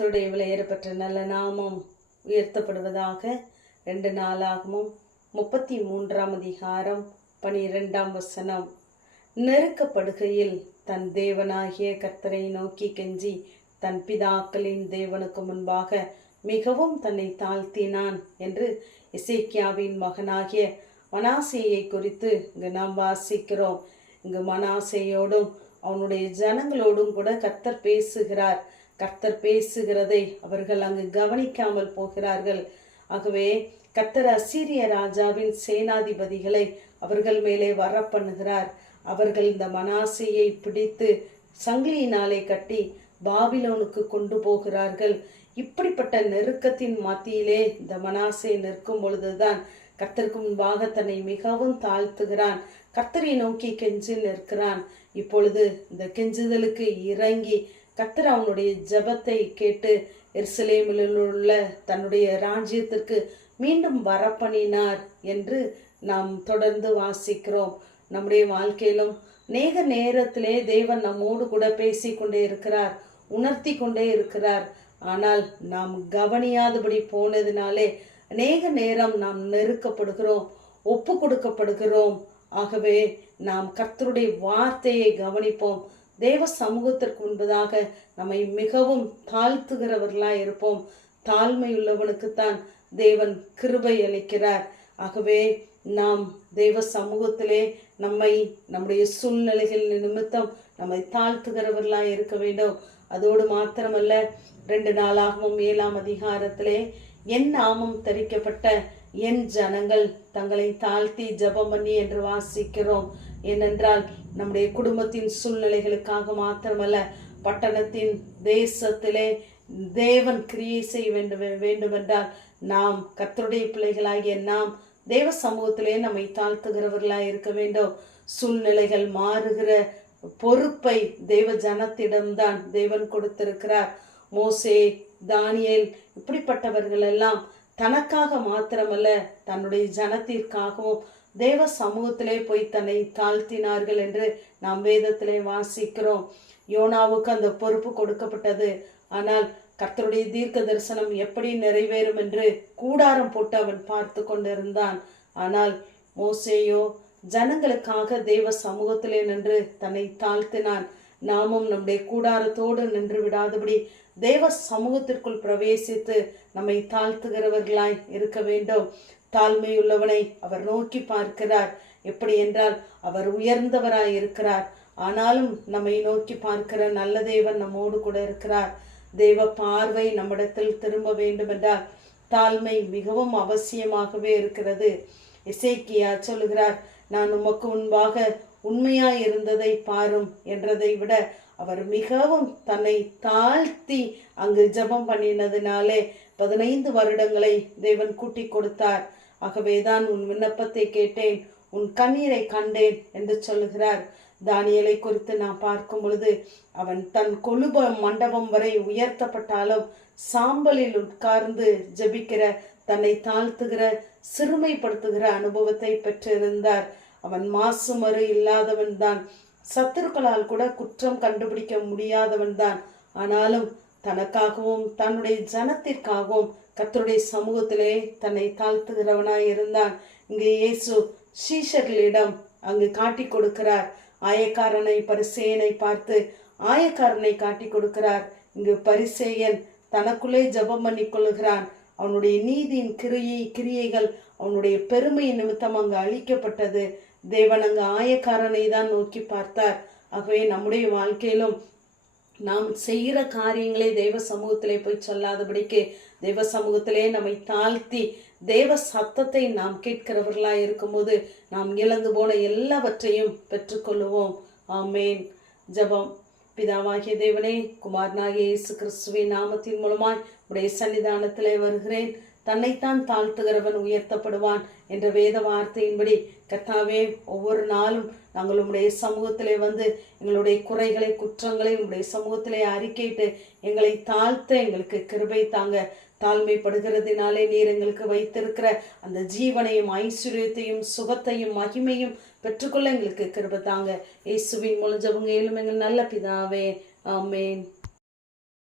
கர்த்தருடைய விலையேறப்பெற்ற நல்ல நாமம் உயர்த்தப்படுவதாக. 2 நாளாகமும் 33ஆம் அதிகாரம் 12ஆம் வசனம். நெருக்கப்படுகையில் தன் தேவனாகிய கர்த்தரை நோக்கி கெஞ்சி தன் பிதாக்களின் தேவனுக்கு முன்பாக மிகவும் தன்னை தாழ்த்தினான் என்று எசேக்கியாவின் மகனாகிய மனாசேயை குறித்து இங்கு நாம் வாசிக்கிறோம். இங்கு மனாசேயோடும் அவனுடைய ஜனங்களோடும் கூட கர்த்தர் பேசுகிறார். கர்த்தர் பேசுகிறதை அவர்கள் அங்கு கவனிக்காமல் போகிறார்கள். ஆகவே கர்த்தர் அசீரிய ராஜாவின் சேனாதிபதிகளை அவர்கள் மேலே வர பண்ணுகிறார். அவர்கள் இந்த மனாசேயை பிடித்து சங்கிலியினாலே கட்டி பாபிலோனுக்கு கொண்டு போகிறார்கள். இப்படிப்பட்ட நெருக்கத்தின் மத்தியிலே இந்த மனாசே நிற்கும் பொழுதுதான் கர்த்தருக்கு முன்பாக தன்னை மிகவும் தாழ்த்துகிறான். கர்த்தரை நோக்கி கெஞ்சி நிற்கிறான். இப்பொழுது இந்த கெஞ்சுதலுக்கு இறங்கி கர்த்தர் அவனுடைய ஜெபத்தை கேட்டு எருசலேமில் உள்ள தன்னுடைய ராஜ்யத்திற்கு மீண்டும் வரப்பண்ணினார் என்று நாம் தொடர்ந்து வாசிக்கிறோம். நம்முடைய வாழ்க்கையிலும் அநேக நேரத்திலே தேவன் நம்மோடு கூட பேசிக்கொண்டே இருக்கிறார், உணர்த்தி கொண்டே இருக்கிறார். ஆனால் நாம் கவனியாதபடி போனதினாலே அநேக நேரம் நாம் நெருக்கப்படுகிறோம், ஒப்பு கொடுக்கப்படுகிறோம். ஆகவே நாம் கர்த்தருடைய வார்த்தையை கவனிப்போம். தேவ சமூகத்திற்கு முன்பதாக நம்மை மிகவும் தாழ்த்துகிறவர்களாய் இருப்போம். தாழ்மையுள்ளவனுக்குத்தான் தேவன் கிருபை அளிக்கிறார். ஆகவே நாம் தேவ சமூகத்திலே நம்முடைய சூழ்நிலைகள் நிமித்தம் நம்மை தாழ்த்துகிறவர்களாய் இருக்க வேண்டும். அதோடு மாத்திரமல்ல, 2 நாளாகவும் 7ஆம் அதிகாரத்திலே என் நாமம் தரிக்கப்பட்ட என் ஜனங்கள் தங்களை தாழ்த்தி ஜெபம் பண்ணி என்று வாசிக்கிறோம். ஏனென்றால் நம்முடைய குடும்பத்தின் சூழ்நிலைகளுக்காக மாத்திரமல்ல, பட்டணத்தின் தேசத்திலே தேவன் கிரியை செய்ய வேண்டுமென்றால் நாம் கர்த்தருடைய பிள்ளைகளாகிய நாம் தேவ சமூகத்திலே நம்மை தாழ்த்துகிறவர்களாய் இருக்க வேண்டும். சூழ்நிலைகள் மாறுகிற பொறுப்பை தேவ ஜனத்திடம்தான் தேவன் கொடுத்திருக்கிறார். மோசே, தானியேல் இப்படிப்பட்டவர்கள் எல்லாம் தனக்காக மாத்திரமல்ல தன்னுடைய ஜனத்திற்காகவும் தேவ சமூகத்திலே போய் தன்னை தாழ்த்தினார்கள் என்று நாம் வேதத்திலே வாசிக்கிறோம். யோனாவுக்கு அந்த பொறுப்பு கொடுக்கப்பட்டது. ஆனால் கர்த்தருடைய தீர்க்க தரிசனம் எப்படி நிறைவேறும் என்று கூடாரம் போட்டு அவன் பார்த்து கொண்டிருந்தான். ஆனால் மோசேயோ ஜனங்களுக்காக தேவ சமூகத்திலே நின்று தன்னை தாழ்த்தினான். நாமும் நம்முடைய கூடாரத்தோடு நின்று விடாதபடி தேவ சமூகத்திற்குள் பிரவேசித்து நம்மை தாழ்த்துகிறவர்களாய் இருக்க வேண்டும். தாழ்மையுள்ளவனை அவர் நோக்கி பார்க்கிறார். எப்படி என்றால் அவர் உயர்ந்தவராய் இருக்கிறார். ஆனாலும் நம்மை நோக்கி பார்க்கிற நல்ல தேவன் நம்மோடு கூட இருக்கிறார். தேவ பார்வை நம்மிடத்தில் திரும்ப வேண்டும் என்றால் தாழ்மை மிகவும் அவசியமாகவே இருக்கிறது. எசேக்கியா சொல்லுகிறார், நான் உமக்கு முன்பாக உண்மையாய் இருந்ததை பாரும் என்றதை விட அவர் மிகவும் தன்னை தாழ்த்தி அங்கு ஜெபம் பண்ணினதினாலே 15 வருடங்களை தேவன் கூட்டி கொடுத்தார். ஆகவேதான் உன் விண்ணப்பத்தை கேட்டேன், உன் கண்ணீரை கண்டேன் என்று சொல்லுகிறார். தானியேலை குறித்து நாம் பார்க்கும் பொழுது அவன் தன் கொலுப மண்டபம் வரை உயர்த்தப்பட்டாலும் சாம்பலில் உட்கார்ந்து ஜெபிக்கிற, தன்னை தாழ்த்துகிற, சிறுமைப்படுத்துகிற அனுபவத்தை பெற்றிருந்தார். அவன் மாசு மறு இல்லாதவன் தான், சத்துருக்களால் கூட குற்றம் கண்டுபிடிக்க முடியாதவன் தான். ஆனாலும் தனக்காகவும் தன்னுடைய ஜனத்திற்காகவும் கர்த்தருடைய சமூகத்திலே தன்னை தாழ்த்துகிறவனாய் இருந்தான். இங்கே இயேசு சீஷர்களிடம் அங்கு காட்டி கொடுக்கிறார். ஆயக்காரனை பரிசேயனை பார்த்து ஆயக்காரனை காட்டி கொடுக்கிறார். இங்கு பரிசேயன் தனக்குள்ளே ஜெபம் பண்ணி கொள்ளுகிறான். அவனுடைய நீதியின் கிரியைகள் அவனுடைய பெருமை நிமித்தம் அங்கு அழிக்கப்பட்டது. தேவன் அங்கு ஆயக்காரனை தான் நோக்கி பார்த்தார். ஆகவே நம்முடைய வாழ்க்கையிலும் நாம் செய்கிற காரியங்களே தேவ சமூகத்திலே போய் சொல்லாதபடிக்கு தேவ சமூகத்திலே நம்மை தாழ்த்தி தேவ சத்தத்தை நாம் கேட்கிறவர்களாய் இருக்கும்போது நாம் இழந்து போன எல்லாவற்றையும் பெற்றுக்கொள்ளுவோம். ஆமேன். ஜெபம். பிதாவாகிய தேவனே, குமாரனாகிய இயேசு கிறிஸ்துவின் நாமத்தின் மூலமாய் உடைய சன்னிதானத்திலே வருகிறேன். தன்னைத்தான் தாழ்த்துகிறவன் உயர்த்தப்படுவான் என்ற வேத வார்த்தையின்படி கர்த்தாவே, ஒவ்வொரு நாளும் நாங்கள் உம்முடைய சமூகத்திலே வந்து எங்களுடைய குறைகளை, குற்றங்களை உம்முடைய சமூகத்திலே அறிக்கையிட்டு எங்களை தாழ்த்த எங்களுக்கு கிருபை தாங்க. தாழ்மைப்படுகிறதுனாலே நீர் எங்களுக்கு வைத்திருக்கிற அந்த ஜீவனையும் ஐஸ்வர்யத்தையும் சுகத்தையும் மகிமையும் பெற்றுக்கொள்ள எங்களுக்கு கிருபை தாங்க. இயேசுவின் மூலம் ஜெபம் கேளும் எங்கள் நல்ல பிதாவே. ஆமேன்.